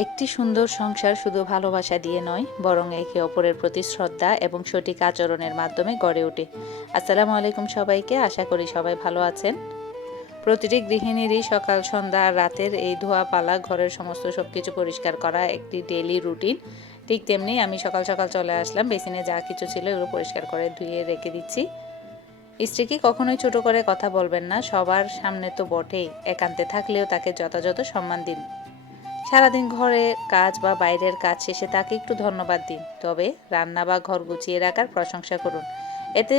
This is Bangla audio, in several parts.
একটি সুন্দর সংসার শুধু ভালোবাসা দিয়ে নয়, বরং একে অপরের প্রতি শ্রদ্ধা এবং সঠিক আচরণের মাধ্যমে গড়ে ওঠে। আসসালামু আলাইকুম সবাইকে, আশা করি সবাই ভালো আছেন। প্রতিটি গৃহিণীরই সকাল সন্ধ্যা আর রাতের এই ধোয়া পালা, ঘরের সমস্ত সবকিছু পরিষ্কার করা একটি ডেইলি রুটিন। ঠিক তেমনি আমি সকাল সকাল চলে আসলাম, বেসিনে যা কিছু ছিল এগুলো পরিষ্কার করে ধুয়ে রেখে দিচ্ছি। স্ত্রীকে কখনোই ছোট করে কথা বলবেন না, সবার সামনে তো বটেই, একান্তে থাকলেও তাকে যথাযথ সম্মান দিন। সারাদিন ঘরে কাজ বা বাইরের কাজ শেষে তাকে একটু ধন্যবাদ দিন, তবে রান্না বা ঘর গুছিয়ে রাখার প্রশংসা করুন। এতে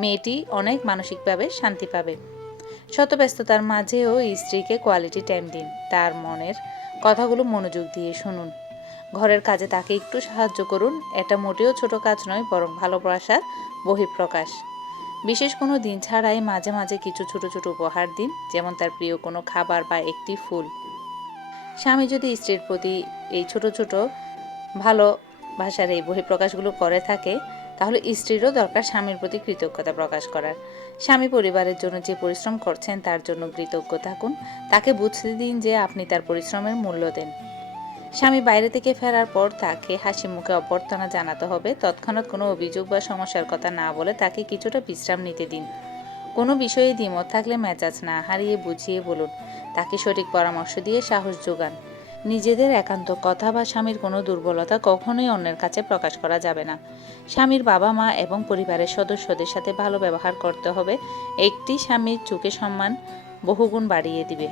মেয়েটি অনেক মানসিকভাবে শান্তি পাবে। শত ব্যস্ততার মাঝেও স্ত্রীকে কোয়ালিটি টাইম দিন, তার মনের কথাগুলো মনোযোগ দিয়ে শুনুন। ঘরের কাজে তাকে একটু সাহায্য করুন, এটা মোটেও ছোট কাজ নয়, বরং ভালোবাসার বহিঃপ্রকাশ। বিশেষ কোনো দিন ছাড়াই মাঝে মাঝে কিছু ছোট ছোট উপহার দিন, যেমন তার প্রিয় কোনো খাবার বা একটি ফুল। স্বামী যদি স্ত্রীর প্রতি এই ছোট ছোট ভালোবাসার এই বহিঃপ্রকাশগুলো করে থাকে, তাহলে স্ত্রীরও দরকার স্বামীর প্রতি কৃতজ্ঞতা প্রকাশ করার। স্বামী পরিবারের জন্য যে পরিশ্রম করছেন তার জন্য কৃতজ্ঞ থাকুন, তাকে বুঝতে দিন যে আপনি তার পরিশ্রমের মূল্য দেন। স্বামী বাইরে থেকে ফেরার পর তাকে হাসি মুখে অভ্যর্থনা জানাতে হবে, তৎক্ষণাৎ কোনো অভিযোগ বা সমস্যার কথা না বলে তাকে কিছুটা বিশ্রাম নিতে দিন। কোনো বিষয়ে দ্বিমত থাকলে মেজাজ না হারিয়ে বুঝিয়ে বলুন, তাকে সঠিক পরামর্শ দিয়ে সাহস যোগান। নিজেদের একান্ত কথা বা স্বামীর কোনো দুর্বলতা কখনোই অন্যের কাছে প্রকাশ করা যাবে না। স্বামীর বাবা মা এবং পরিবারের সদস্যদের সাথে ভালো ব্যবহার করতে হবে, একটি স্বামীর চোখে সম্মান বহুগুণ বাড়িয়ে দিবে।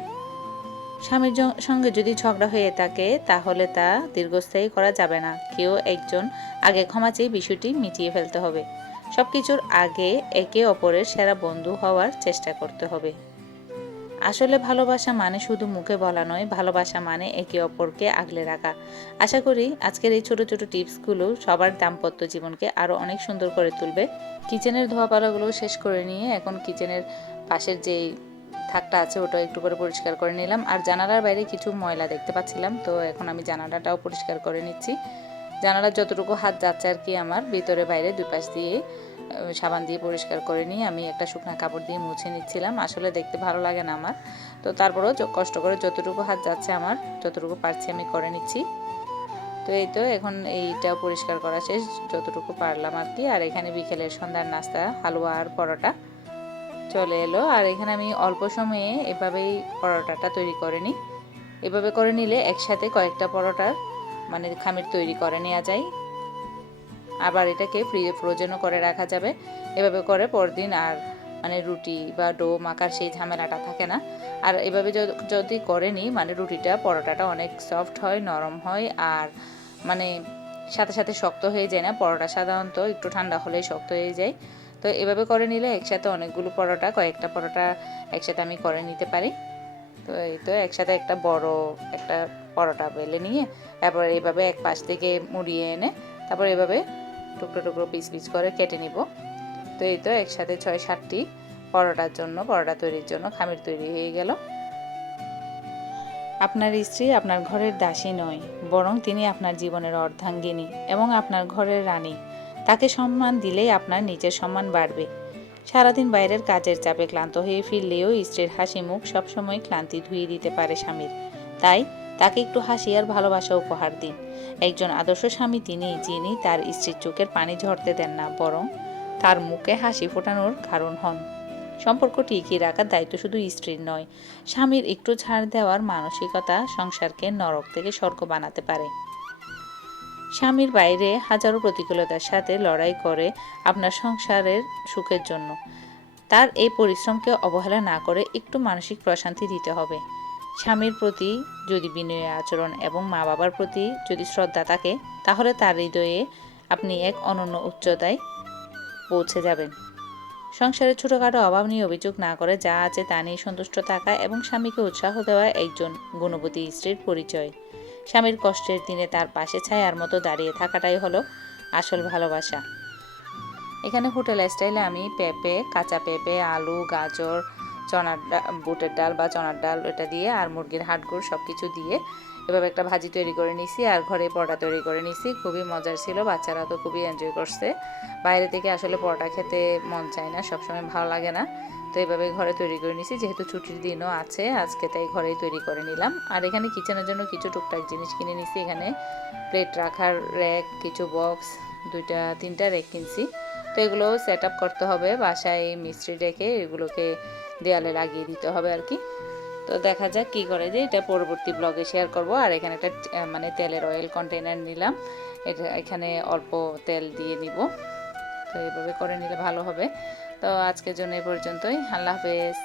স্বামীর সঙ্গে যদি ঝগড়া হয়ে থাকে তাহলে তা দীর্ঘস্থায়ী করা যাবে না, কেউ একজন আগে ক্ষমা চেয়ে বিষয়টি মিটিয়ে ফেলতে হবে। সবকিছুর আগে একে অপরের সেরা বন্ধু হওয়ার চেষ্টা করতে হবে। আসলে ভালোবাসা মানে শুধু মুখে বলা নয়, ভালোবাসা মানে একে অপরকে আগলে রাখা। আশা করি আজকের এই ছোট ছোট টিপসগুলো সবার দাম্পত্য জীবনকে আরও অনেক সুন্দর করে তুলবে। কিচেনের ধোয়াপালাগুলো শেষ করে নিয়ে এখন কিচেনের পাশের যেই থাকটা আছে ওটা একটু করে পরিষ্কার করে নিলাম, আর জানালার বাইরে কিছু ময়লা দেখতে পাচ্ছিলাম, তো এখন আমি জানালাটাও পরিষ্কার করে নিচ্ছি। জানালার যতটুকু হাত যাচ্ছে আর কি, আমার ভিতরে বাইরে দুই পাশ দিয়ে সাবান দিয়ে পরিষ্কার করে নিয়ে আমি একটা শুকনা কাপড় দিয়ে মুছে নিচ্ছিলাম। আসলে দেখতে ভালো লাগে না আমার, তো তারপরেও কষ্ট করে যতটুকু হাত যাচ্ছে আমার, যতটুকু পারছি আমি করে নিচ্ছি। তো এই তো এখন এইটাও পরিষ্কার করা শেষ, যতটুকু পারলাম আর কি। আর এখানে বিকেলের সন্ধ্যার নাস্তা হালুয়া আর পরোটা চলে এলো, আর এখানে আমি অল্প সময়ে এভাবেই পরোটাটা তৈরি করে নিই। এভাবে করে নিলে একসাথে কয়েকটা পরোটার মানে খামির তৈরি করে নেওয়া যায়, আবার এটাকে ফ্রোজেনও করে রাখা যাবে। এভাবে করে পরদিন আর মানে রুটি বা ডো মাখার সেই ঝামেলাটা থাকে না। আর এভাবে যদি করে নিই মানে রুটিটা পরোটাটা অনেক সফট হয়, নরম হয়, আর মানে সাথে সাথে শক্ত হয়ে যায় না। পরোটা সাধারণত একটু ঠান্ডা হলেই শক্ত হয়ে যায়। তো এভাবে করে নিলে একসাথে অনেকগুলো পরোটা, কয়েকটা পরোটা একসাথে আমি করে নিতে পারি। তো এই তো একসাথে একটা বড় একটা পরোটা বেলে নিয়ে তারপর এইভাবে এক পাশ থেকে মুড়িয়ে এনে তারপর এভাবে টুকরো টুকরো পিস পিস করে কেটে নিব। তো এই তো একসাথে 6-7টি পরোটা তৈরির জন্য খামির তৈরি হয়ে গেল। আপনার স্ত্রী আপনার ঘরের দাসী নয়, বরং তিনি আপনার জীবনের অর্ধাঙ্গিনী এবং আপনার ঘরের রানী। তাকে সম্মান দিলেই আপনার নিজের সম্মান বাড়বে। সারাদিন বাইরের কাজের চাপে ক্লান্ত হয়ে ফিরলেও স্ত্রীর হাসি মুখ সবসময় ক্লান্তি ধুয়ে দিতে পারে স্বামীর। তাই তাকে একটু হাসি আর ভালোবাসা উপহার দিন। একজন আদর্শ স্বামী তিনিই, যিনি তার স্ত্রীর চোখের পানি ঝরতে দেন না, বরং তার মুখে হাসি ফোটানোর কারণ হন। সম্পর্ক টিকিয়ে রাখার দায়িত্ব শুধু স্ত্রীর নয়, স্বামীর একটু ছাড় দেওয়ার মানসিকতা সংসারকে নরক থেকে স্বর্গ বানাতে পারে। স্বামীর বাইরে হাজারো প্রতিকূলতার সাথে লড়াই করে আপনার সংসারের সুখের জন্য। তার এই পরিশ্রমকে অবহেলা না করে একটু মানসিক প্রশান্তি দিতে হবে। স্বামীর প্রতি যদি বিনয়ী আচরণ এবং মা বাবার প্রতি যদি শ্রদ্ধা থাকে, তাহলে তার হৃদয়ে আপনি এক অনন্য উচ্চতায় পৌঁছে যাবেন। সংসারের ছোটোখাটো অভাব নিয়ে অভিযোগ না করে যা আছে তা নিয়ে সন্তুষ্ট থাকা এবং স্বামীকে উৎসাহ দেওয়া একজন গুণবতী স্ত্রীর পরিচয়। স্বামীর কষ্টের দিনে তার পাশে ছায়ার মতো দাঁড়িয়ে থাকাটাই হলো আসল ভালোবাসা। এখানে হোটেল স্টাইলে আমি পেঁপে, কাঁচা পেঁপে, আলু, গাজর, বুটের ডাল বা চনার ডাল এটা দিয়ে আর মুরগির হাড়গুড় সব কিছু দিয়ে এভাবে একটা ভাজি তৈরি করে নিছি, আর ঘরে পরোটা তৈরি করে নিছি। খুবই মজার ছিল, বাচ্চারা তো খুবই এনজয় করছে। বাইরে থেকে আসলে পরোটা খেতে মন চায় না, সবসময় ভালো লাগে না। তো এইভাবে ঘরে তৈরি করে নিছি, যেহেতু ছুটির দিনও আছে আজকে, তাই ঘরেই তৈরি করে নিলাম। আর এখানে কিচেনের জন্য কিছু টুকটাক জিনিস কিনে নিছি। এখানে প্লেট রাখার র্যাক, কিছু বক্স, 2-3টা র্যাক কিনছি। তো এগুলো সেট আপ করতে হবে বাসায়, মিস্ত্রি ডেকে এগুলোকে দেয়ালে লাগিয়ে দিতে হবে আর কি। তো দেখা যাক কী করে, যে এটা পরবর্তী ব্লগে শেয়ার করব। আর এখানে একটা মানে তেলের অয়েল কন্টেনার নিলাম, এটা এখানে অল্প তেল দিয়ে নিব। তো এইভাবে করে নিলে ভালো হবে। তো আজকের জন্য এই পর্যন্তই। আল্লাহ হাফেজ।